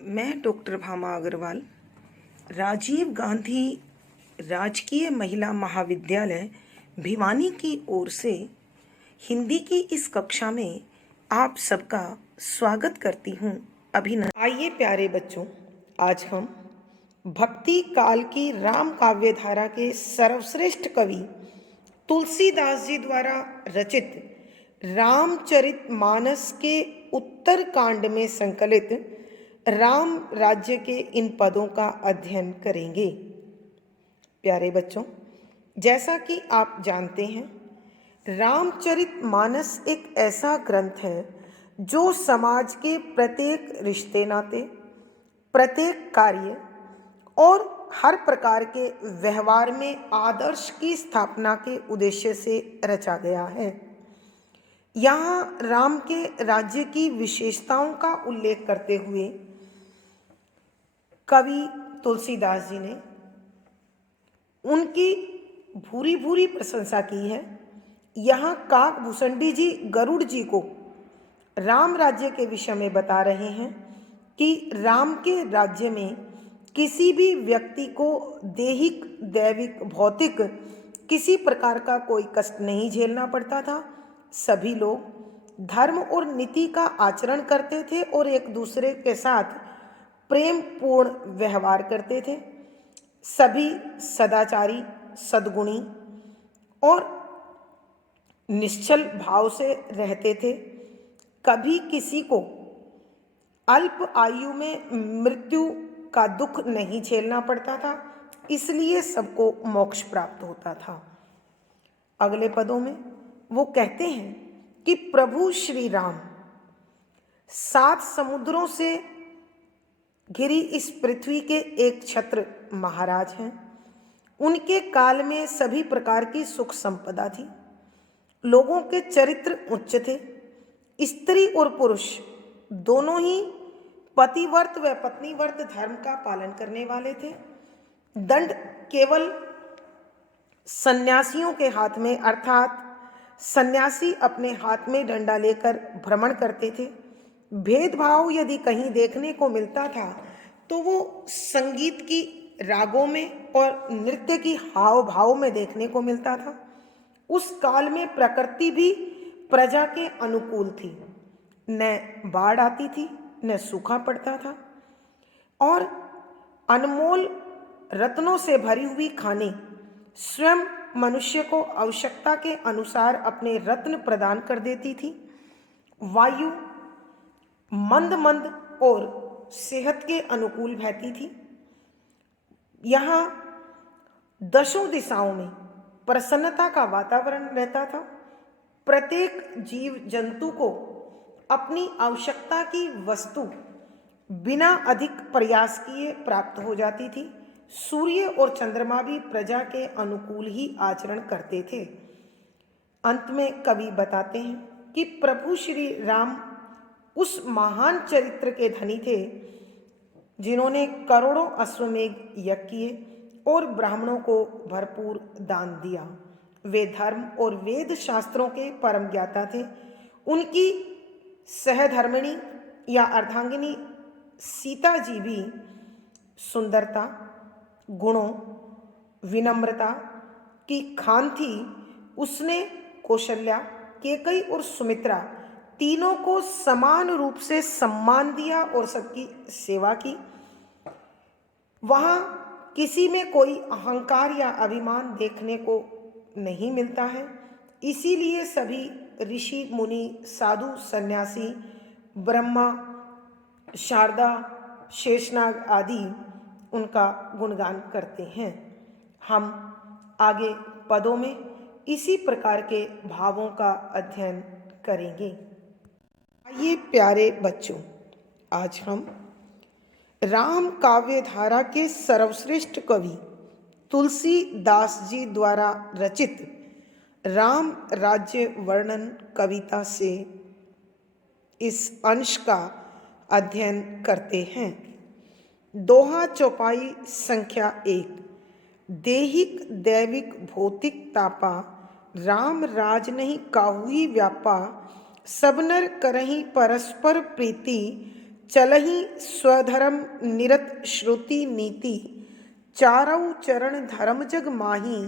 मैं डॉक्टर भामा अग्रवाल राजीव गांधी राजकीय महिला महाविद्यालय भिवानी की ओर से हिंदी की इस कक्षा में आप सबका स्वागत करती हूँ। अभिनंदन। आइए प्यारे बच्चों, आज हम भक्ति काल की राम काव्य धारा के सर्वश्रेष्ठ कवि तुलसीदास जी द्वारा रचित रामचरितमानस के उत्तर कांड में संकलित राम राज्य के इन पदों का अध्ययन करेंगे। प्यारे बच्चों, जैसा कि आप जानते हैं, रामचरितमानस एक ऐसा ग्रंथ है जो समाज के प्रत्येक रिश्ते नाते, प्रत्येक कार्य और हर प्रकार के व्यवहार में आदर्श की स्थापना के उद्देश्य से रचा गया है। यहाँ राम के राज्य की विशेषताओं का उल्लेख करते हुए कवि तुलसीदास जी ने उनकी भूरी भूरी प्रशंसा की है। यहाँ काकभूषणी जी गरुड़ जी को राम राज्य के विषय में बता रहे हैं कि राम के राज्य में किसी भी व्यक्ति को दैहिक, दैविक, भौतिक किसी प्रकार का कोई कष्ट नहीं झेलना पड़ता था। सभी लोग धर्म और नीति का आचरण करते थे और एक दूसरे के साथ प्रेम पूर्ण व्यवहार करते थे। सभी सदाचारी, सद्गुणी और निश्चल भाव से रहते थे। कभी किसी को अल्प आयु में मृत्यु का दुख नहीं झेलना पड़ता था, इसलिए सबको मोक्ष प्राप्त होता था। अगले पदों में वो कहते हैं कि प्रभु श्री राम 7 समुद्रों से घिरी इस पृथ्वी के एक छत्र महाराज हैं। उनके काल में सभी प्रकार की सुख संपदा थी। लोगों के चरित्र उच्च थे। स्त्री और पुरुष दोनों ही पतिव्रत व पत्नीव्रत धर्म का पालन करने वाले थे। दंड केवल सन्यासियों के हाथ में, अर्थात सन्यासी अपने हाथ में डंडा लेकर भ्रमण करते थे। भेदभाव यदि कहीं देखने को मिलता था तो वो संगीत की रागों में और नृत्य की हाव भाव में देखने को मिलता था। उस काल में प्रकृति भी प्रजा के अनुकूल थी। न बाढ़ आती थी, न सूखा पड़ता था, और अनमोल रत्नों से भरी हुई खाने स्वयं मनुष्य को आवश्यकता के अनुसार अपने रत्न प्रदान कर देती थी। वायु मंद मंद और सेहत के अनुकूल बहती थी। यहाँ दशों दिशाओं में प्रसन्नता का वातावरण रहता था। प्रत्येक जीव जंतु को अपनी आवश्यकता की वस्तु बिना अधिक प्रयास किए प्राप्त हो जाती थी। सूर्य और चंद्रमा भी प्रजा के अनुकूल ही आचरण करते थे। अंत में कवि बताते हैं कि प्रभु श्री राम उस महान चरित्र के धनी थे जिन्होंने करोड़ों अश्वमेध यज्ञ किए और ब्राह्मणों को भरपूर दान दिया। वे धर्म और वेद शास्त्रों के परम ज्ञाता थे। उनकी सहधर्मिणी या अर्धांगिनी सीता जी भी सुंदरता, गुणों, विनम्रता की खान थी। उसने कौशल्या, केकई और सुमित्रा तीनों को समान रूप से सम्मान दिया और सबकी सेवा की। वहाँ किसी में कोई अहंकार या अभिमान देखने को नहीं मिलता है। इसीलिए सभी ऋषि, मुनि, साधु, सन्यासी, ब्रह्मा, शारदा, शेषनाग आदि उनका गुणगान करते हैं। हम आगे पदों में इसी प्रकार के भावों का अध्ययन करेंगे। आइए प्यारे बच्चों, आज हम राम काव्य धारा के सर्वश्रेष्ठ कवि तुलसीदास जी द्वारा रचित राम राज्य वर्णन कविता से इस अंश का अध्ययन करते हैं। दोहा चौपाई संख्या 1। देहिक दैविक भौतिक तापा, राम राज नहीं काहुई व्यापा, सब नर करहीं परस्पर प्रीति, चलहि स्वधर्म निरत श्रुति नीति, चारऊ चरण धर्म जग माही,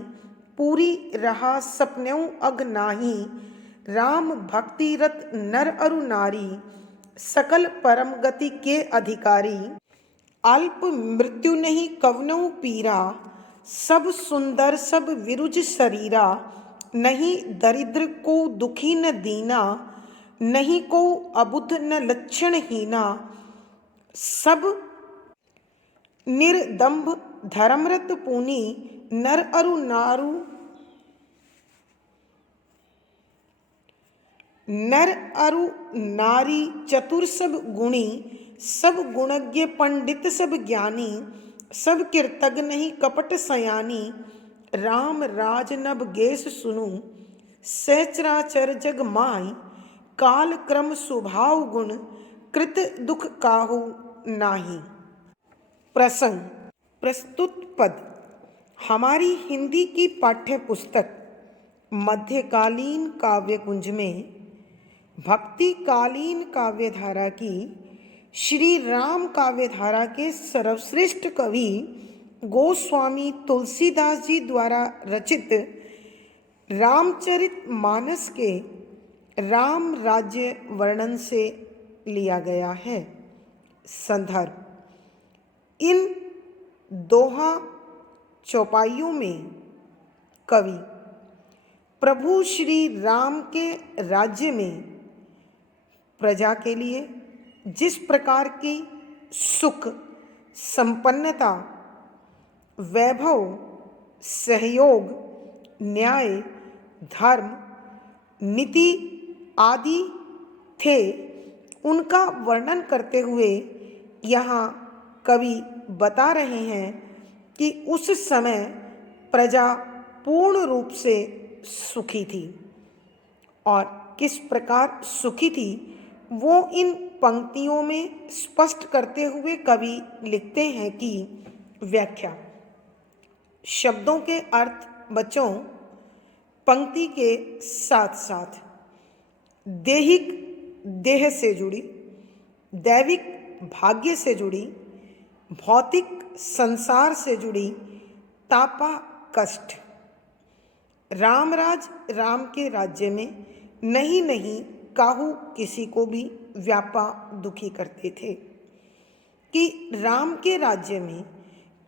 पूरी रहा सपन्यों अग नाही, राम भक्ति रत नर अरु नारी, सकल परम गति के अधिकारी, अल्प मृत्यु नहीं कवनौ पीरा, सब सुंदर सब विरुज शरीरा, नहीं दरिद्र को दुखी न दीना, नहीं को अबुद्ध न लक्षण हीना, सब निर्दंभ धर्मरत पूनी, नर अरु नारु नर अरु नारी चतुर सब गुणी, सब गुणज्ञ पंडित सब ज्ञानी, सब कीर्तज्ञ नहीं कपट सयानी, राम राज नभ गेस सुनु, सहचराचर जग माई, काल क्रम स्वभाव गुण, कृत दुख काहू नाही। प्रसंग। प्रस्तुत पद हमारी हिंदी की पाठ्य पुस्तक मध्यकालीन काव्य कुंज में भक्तिकालीन काव्यधारा की श्री राम काव्यधारा के सर्वश्रेष्ठ कवि गोस्वामी तुलसीदास जी द्वारा रचित रामचरित मानस के राम राज्य वर्णन से लिया गया है। संदर्भ। इन दोहा चौपाइयों में कवि प्रभु श्री राम के राज्य में प्रजा के लिए जिस प्रकार की सुख, संपन्नता, वैभव, सहयोग, न्याय, धर्म, नीति आदि थे, उनका वर्णन करते हुए यहाँ कवि बता रहे हैं कि उस समय प्रजा पूर्ण रूप से सुखी थी। और किस प्रकार सुखी थी वो इन पंक्तियों में स्पष्ट करते हुए कवि लिखते हैं कि व्याख्या। शब्दों के अर्थ बच्चों पंक्ति के साथ साथ देहिक देह से जुड़ी, दैविक भाग्य से जुड़ी, भौतिक संसार से जुड़ी तापा कष्ट। रामराज राम के राज्य में नहीं काहू किसी को भी व्यापा दुखी करते थे कि राम के राज्य में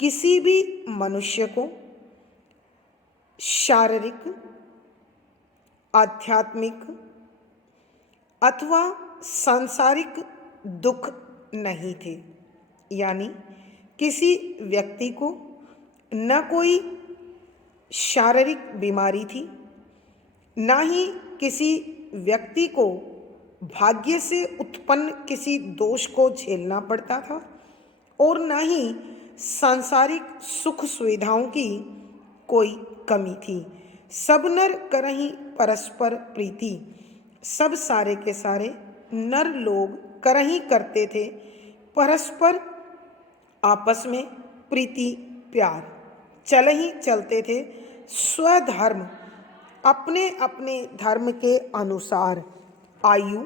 किसी भी मनुष्य को शारीरिक, आध्यात्मिक अथवा सांसारिक दुख नहीं थे। यानी किसी व्यक्ति को न कोई शारीरिक बीमारी थी, न ही किसी व्यक्ति को भाग्य से उत्पन्न किसी दोष को झेलना पड़ता था, और न ही सांसारिक सुख सुविधाओं की कोई कमी थी। सब नर करहीं परस्पर प्रीति, सब सारे के सारे नर लोग करहीं करते थे परस्पर आपस में प्रीति प्यार, चल ही चलते थे स्वधर्म, अपने अपने धर्म के अनुसार, आयु,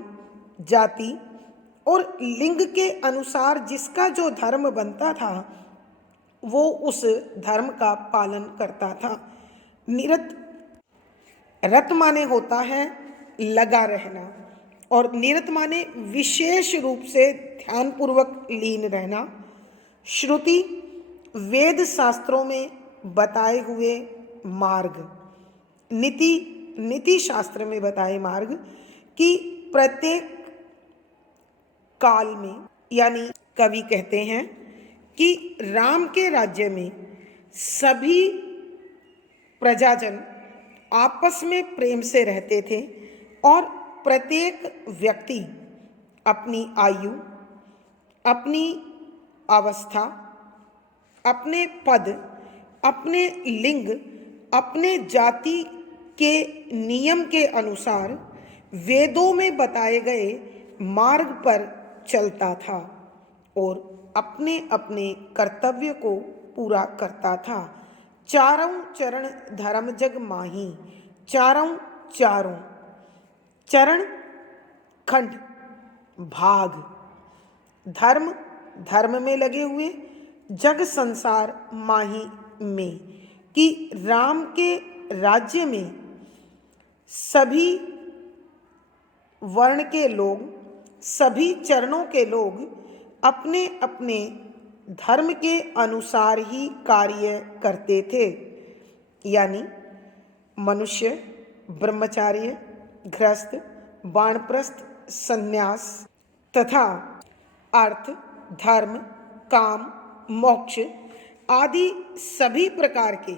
जाति और लिंग के अनुसार जिसका जो धर्म बनता था वो उस धर्म का पालन करता था। निरत, रत माने होता है लगा रहना, और निरत माने विशेष रूप से ध्यानपूर्वक लीन रहना। श्रुति वेद शास्त्रों में बताए हुए मार्ग, नीति शास्त्र में बताए मार्ग कि प्रत्येक काल में, यानी कवि कहते हैं कि राम के राज्य में सभी प्रजाजन आपस में प्रेम से रहते थे, और प्रत्येक व्यक्ति अपनी आयु, अपनी अवस्था, अपने पद, अपने लिंग, अपने जाति के नियम के अनुसार वेदों में बताए गए मार्ग पर चलता था और अपने अपने कर्तव्य को पूरा करता था। चारों चरण धर्म जग माही, चारों चरण खंड भाग, धर्म धर्म में लगे हुए, जग संसार माही में, कि राम के राज्य में सभी वर्ण के लोग, सभी चरणों के लोग अपने अपने धर्म के अनुसार ही कार्य करते थे। यानी मनुष्य, ब्रह्मचार्य, गृहस्थ, वानप्रस्थ, संन्यास तथा अर्थ, धर्म, काम, मोक्ष आदि सभी प्रकार के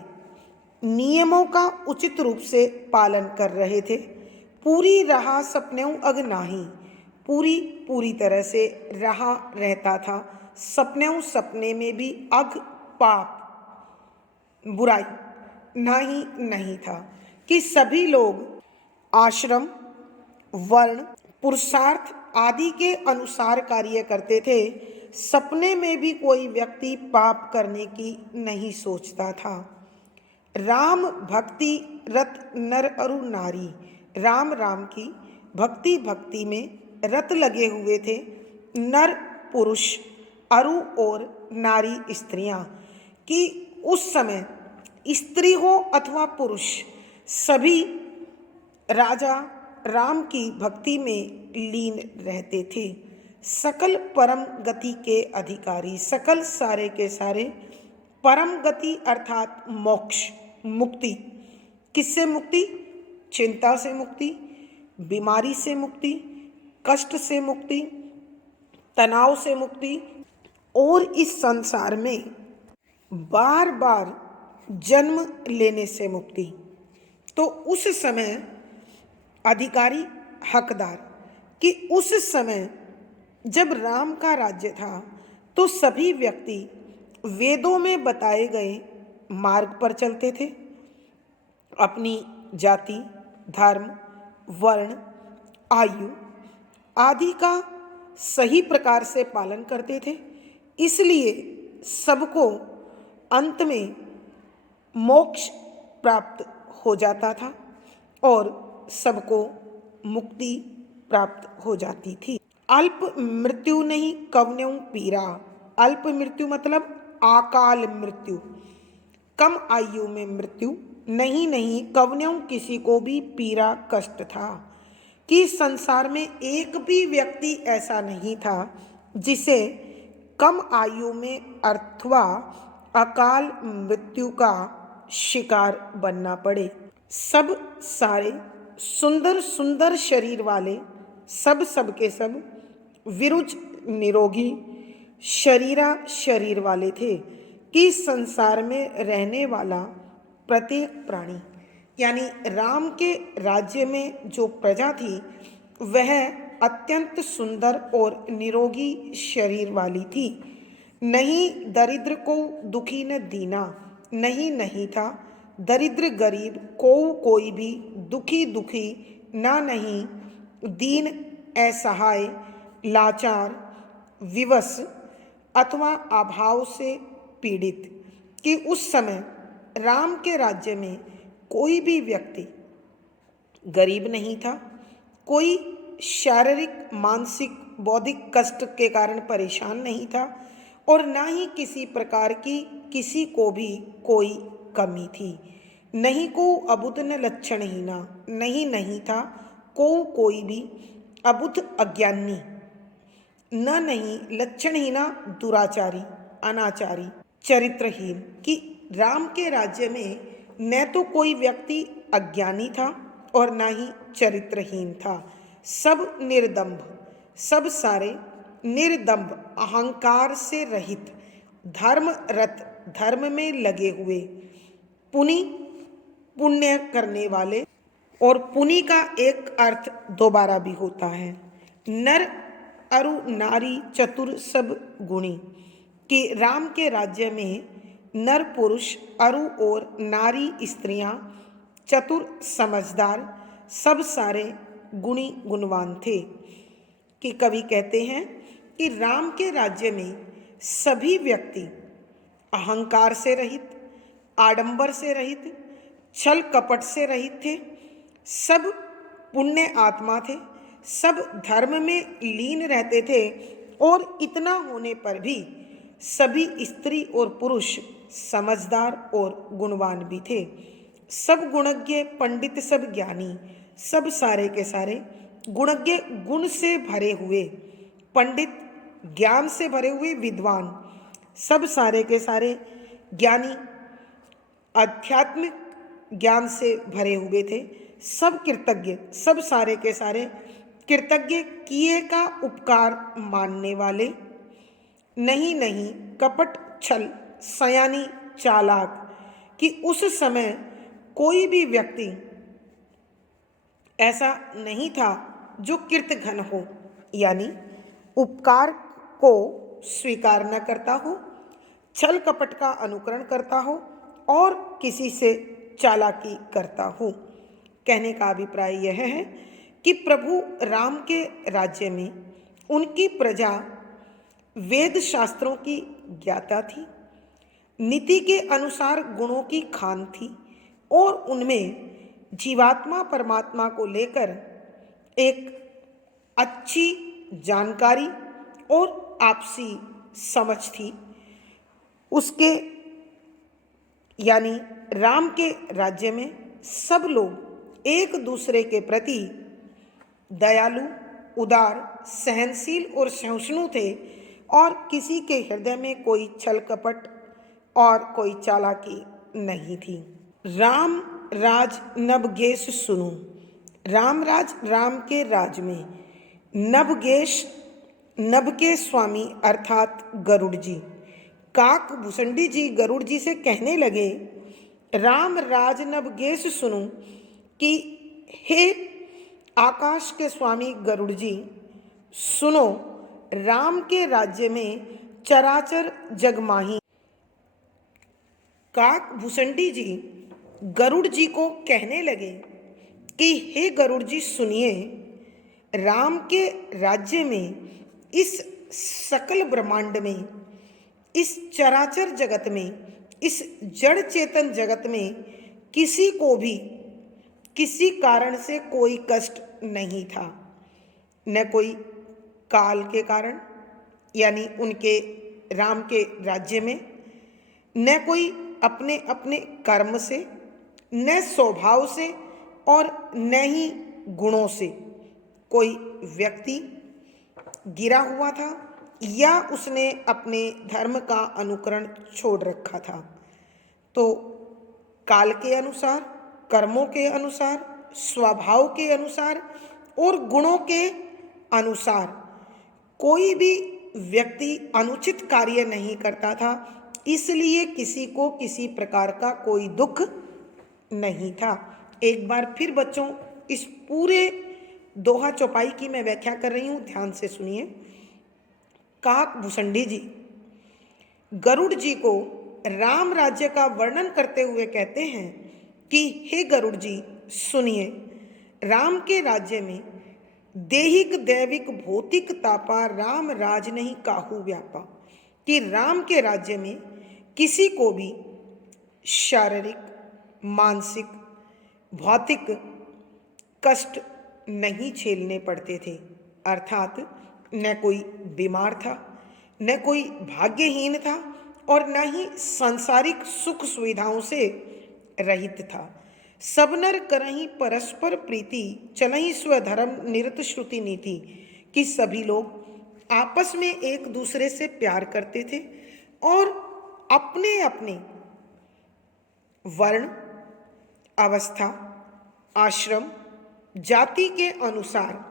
नियमों का उचित रूप से पालन कर रहे थे। पूरी रहा सपनेऊ अग नाही, पूरी तरह से रहा रहता था सपनेऊ, सपने में भी अग पाप बुराई नहीं था, कि सभी लोग आश्रम, वर्ण, पुरुषार्थ आदि के अनुसार कार्य करते थे। सपने में भी कोई व्यक्ति पाप करने की नहीं सोचता था। राम भक्ति रत नर अरु नारी, राम राम की भक्ति में रत लगे हुए थे नर पुरुष, अरु और नारी स्त्रियां, कि उस समय स्त्री हो अथवा पुरुष सभी राजा राम की भक्ति में लीन रहते थे। सकल परम गति के अधिकारी, सकल सारे के सारे परम गति अर्थात मोक्ष, मुक्ति। किससे मुक्ति? चिंता से मुक्ति, बीमारी से मुक्ति, कष्ट से मुक्ति, तनाव से मुक्ति और इस संसार में बार बार जन्म लेने से मुक्ति। तो उस समय अधिकारी, हकदार, कि उस समय जब राम का राज्य था तो सभी व्यक्ति वेदों में बताए गए मार्ग पर चलते थे। अपनी जाति, धर्म, वर्ण, आयु आदि का सही प्रकार से पालन करते थे। इसलिए सबको अंत में मोक्ष प्राप्त हो जाता था और सबको मुक्ति प्राप्त हो जाती थी। अल्प मृत्यु नहीं कवन्यों पीरा, अल्प मृत्यु मतलब अकाल मृत्यु, कम आयु में मृत्यु नहीं कवन्यों किसी को भी पीरा कष्ट था, कि संसार में एक भी व्यक्ति ऐसा नहीं था जिसे कम आयु में अथवा अकाल मृत्यु का शिकार बनना पड़े। सब सारे सुंदर सुंदर शरीर वाले, सब के सब विरुज निरोगी शरीर वाले थे, कि संसार में रहने वाला प्रत्येक प्राणी, यानी राम के राज्य में जो प्रजा थी वह अत्यंत सुंदर और निरोगी शरीर वाली थी। नहीं दरिद्र को दुखी न दीना, नहीं था दरिद्र गरीब को कोई भी दुखी ना नहीं, दीन असहाय, लाचार, विवश अथवा अभाव से पीड़ित, कि उस समय राम के राज्य में कोई भी व्यक्ति गरीब नहीं था, कोई शारीरिक, मानसिक, बौद्धिक कष्ट के कारण परेशान नहीं था और ना ही किसी प्रकार की किसी को भी कोई कमी थी। नहीं को अबुध न लक्षणहीना, नहीं था कोई भी अबुध अज्ञानी, नहीं लक्षणहीना दुराचारी, अनाचारी, चरित्रहीन, कि राम के राज्य में न तो कोई व्यक्ति अज्ञानी था और ना ही चरित्रहीन था। सब निर्दम्भ, सब सारे निर्दम्भ, अहंकार से रहित, धर्मरत, धर्म में लगे हुए, पुण्य करने वाले, और पुनि का एक अर्थ दोबारा भी होता है, नर अरु नारी चतुर सब गुणी, कि राम के राज्य में नर पुरुष, अरु और नारी स्त्रियां, चतुर समझदार, सब सारे गुणी गुणवान थे। कि कवि कहते हैं कि राम के राज्य में सभी व्यक्ति अहंकार से रहित, आडंबर से रहित, छल कपट से रहित थे, सब पुण्य आत्मा थे, सब धर्म में लीन रहते थे और इतना होने पर भी सभी स्त्री और पुरुष समझदार और गुणवान भी थे। सब गुणज्ञ पंडित, सब ज्ञानी, सब सारे के सारे गुणज्ञ, गुण से भरे हुए पंडित, ज्ञान से भरे हुए विद्वान, सब सारे के सारे ज्ञानी, आध्यात्मिक ज्ञान से भरे हुए थे। सब कृतज्ञ, सब सारे के सारे कृतज्ञ, किए का उपकार मानने वाले, नहीं नहीं कपट छल सयानी चालाक, कि उस समय कोई भी व्यक्ति ऐसा नहीं था जो कृतघ्न हो, यानी उपकार को स्वीकार न करता हो, छल कपट का अनुकरण करता हो और किसी से चालाकी करता हो। कहने का अभिप्राय यह है कि प्रभु राम के राज्य में उनकी प्रजा वेद शास्त्रों की ज्ञाता थी, नीति के अनुसार गुणों की खान थी और उनमें जीवात्मा परमात्मा को लेकर एक अच्छी जानकारी और आपसी समझ थी। उसके यानी राम के राज्य में सब लोग एक दूसरे के प्रति दयालु, उदार, सहनशील और सहिष्णु थे और किसी के हृदय में कोई छल कपट और कोई चालाकी नहीं थी। राम राज नभगेश सुनो। राम राज, राम के राज में नभगेश, नभ के स्वामी अर्थात गरुड़ जी, काक भुसंडी जी गरुड़ जी से कहने लगे, राम राज नभगेश सुनो, कि हे आकाश के स्वामी गरुड़ जी सुनो, राम के राज्य में चराचर जगमाही। काक भुसंडी जी गरुड़ जी को कहने लगे कि हे गरुड़ जी सुनिए, राम के राज्य में, इस सकल ब्रह्मांड में, इस चराचर जगत में, इस जड़ चेतन जगत में किसी को भी किसी कारण से कोई कष्ट नहीं था। न कोई काल के कारण, यानी उनके राम के राज्य में, न कोई अपने अपने कर्म से, न स्वभाव से और न ही गुणों से कोई व्यक्ति गिरा हुआ था या उसने अपने धर्म का अनुकरण छोड़ रखा था। तो काल के अनुसार, कर्मों के अनुसार, स्वभाव के अनुसार और गुणों के अनुसार कोई भी व्यक्ति अनुचित कार्य नहीं करता था, इसलिए किसी को किसी प्रकार का कोई दुख नहीं था। एक बार फिर बच्चों इस पूरे दोहा चौपाई की मैं व्याख्या कर रही हूँ, ध्यान से सुनिए। काक भुसंडी जी गरुड़ जी को राम राज्य का वर्णन करते हुए कहते हैं कि हे गरुड़ जी सुनिए, राम के राज्य में देहिक दैविक भौतिक तापा राम राज नहीं काहू व्यापा, कि राम के राज्य में किसी को भी शारीरिक, मानसिक, भौतिक कष्ट नहीं झेलने पड़ते थे। अर्थात न कोई बीमार था, न कोई भाग्यहीन था और न ही सांसारिक सुख सुविधाओं से रहित था। सब नर करहीं परस्पर प्रीति, चलहीं स्वधर्म निरत श्रुति नीति, कि सभी लोग आपस में एक दूसरे से प्यार करते थे और अपने अपने वर्ण, अवस्था, आश्रम, जाति के अनुसार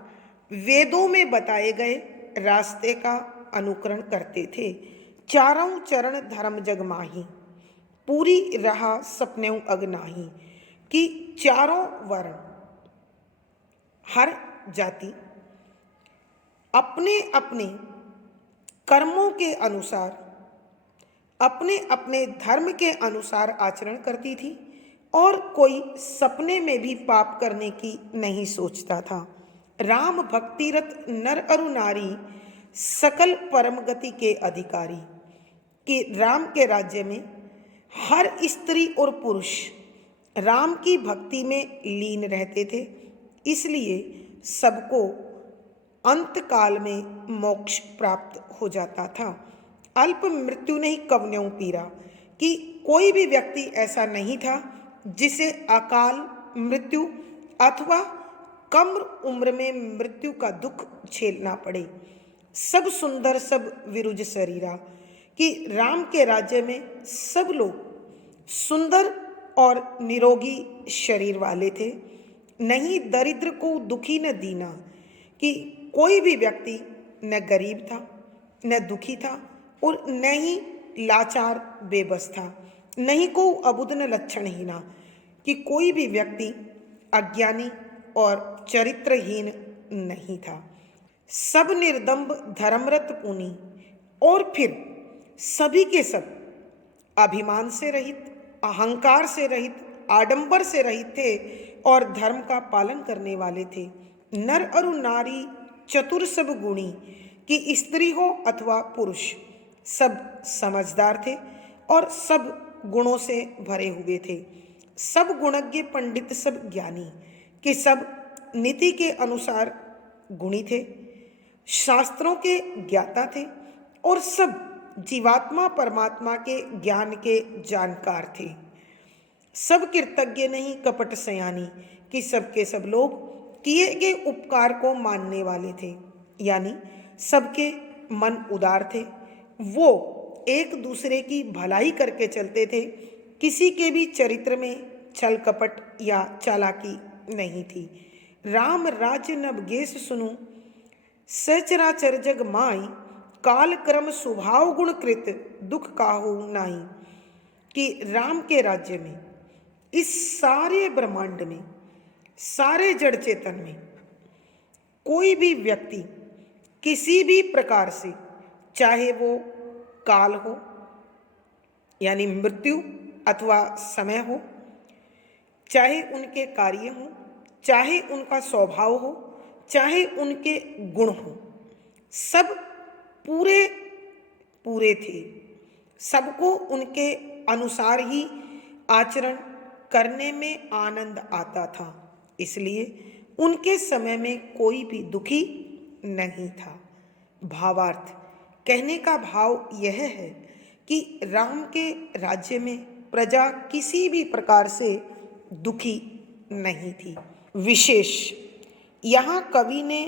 वेदों में बताए गए रास्ते का अनुकरण करते थे। चारों चरण धर्म जग माही, पूरी रहा सपनेऊ अगनाही, कि चारों वर्ण, हर जाति अपने अपने कर्मों के अनुसार, अपने अपने धर्म के अनुसार आचरण करती थी और कोई सपने में भी पाप करने की नहीं सोचता था। राम भक्तिरत नर अरु नारी, सकल परम गति के अधिकारी, कि राम के राज्य में हर स्त्री और पुरुष राम की भक्ति में लीन रहते थे, इसलिए सबको अंत काल में मोक्ष प्राप्त हो जाता था। अल्प मृत्यु नहीं कवन्यों पीरा, कि कोई भी व्यक्ति ऐसा नहीं था जिसे अकाल मृत्यु अथवा कम उम्र में मृत्यु का दुख झेलना पड़े। सब सुंदर सब विरुज शरीरा, कि राम के राज्य में सब लोग सुंदर और निरोगी शरीर वाले थे। नहीं दरिद्र को दुखी न दीना, कि कोई भी व्यक्ति न गरीब था न दुखी था और न ही लाचार बेबस था, नहीं को अबुध न लक्षणहीना, कि कोई भी व्यक्ति अज्ञानी और चरित्रहीन नहीं था। सब निर्दम्ब धर्मरत पुनि, और फिर सभी के सब अभिमान से रहित, अहंकार से रहित, आडंबर से रहित थे और धर्म का पालन करने वाले थे। नर और नारी चतुर सब गुणी, कि स्त्री हो अथवा पुरुष सब समझदार थे और सब गुणों से भरे हुए थे। सब गुणज्ञ पंडित सब ज्ञानी, कि सब नीति के अनुसार गुणी थे, शास्त्रों के ज्ञाता थे और सब जीवात्मा परमात्मा के ज्ञान के जानकार थे। सब कृतज्ञ नहीं कपट सयानी, कि सबके सब लोग किए गए उपकार को मानने वाले थे, यानी सबके मन उदार थे। वो एक दूसरे की भलाई करके चलते थे, किसी के भी चरित्र में छल कपट या चालाकी नहीं थी। राम राज्य नब गेस सुनु, सचराचर जग माई, काल क्रम स्वभाव गुण कृत दुख काहू नाई, कि राम के राज्य में, इस सारे ब्रह्मांड में, सारे जड़ चेतन में कोई भी व्यक्ति किसी भी प्रकार से, चाहे वो काल हो यानी मृत्यु अथवा समय हो, चाहे उनके कार्य हो, चाहे उनका स्वभाव हो, चाहे उनके गुण हो, सब पूरे पूरे थे। सबको उनके अनुसार ही आचरण करने में आनंद आता था, इसलिए उनके समय में कोई भी दुखी नहीं था। भावार्थ, कहने का भाव यह है कि राम के राज्य में प्रजा किसी भी प्रकार से दुखी नहीं थी। विशेष, यहाँ कवि ने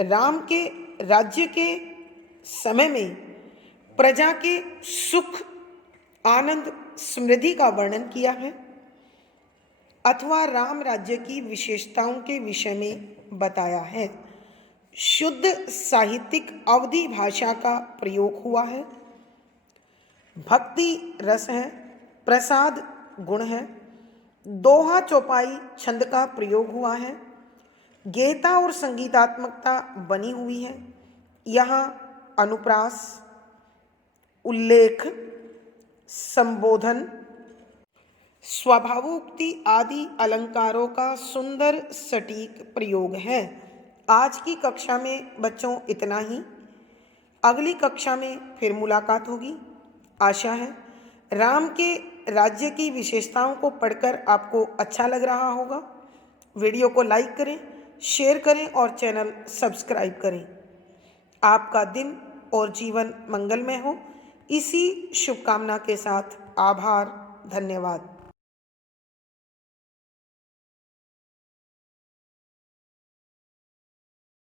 राम के राज्य के समय में प्रजा के सुख आनंद समृद्धि का वर्णन किया है अथवा राम राज्य की विशेषताओं के विषय में बताया है। शुद्ध साहित्यिक अवधि भाषा का प्रयोग हुआ है, भक्ति रस है, प्रसाद गुण है, दोहा चौपाई छंद का प्रयोग हुआ है, गीता और संगीतात्मकता बनी हुई है। यहाँ अनुप्रास, उल्लेख, संबोधन, स्वभावोक्ति आदि अलंकारों का सुंदर सटीक प्रयोग है। आज की कक्षा में बच्चों इतना ही। अगली कक्षा में फिर मुलाकात होगी। आशा है राम के राज्य की विशेषताओं को पढ़कर आपको अच्छा लग रहा होगा। वीडियो को लाइक करें, शेयर करें और चैनल सब्सक्राइब करें। आपका दिन और जीवन मंगलमय हो, इसी शुभकामना के साथ आभार, धन्यवाद।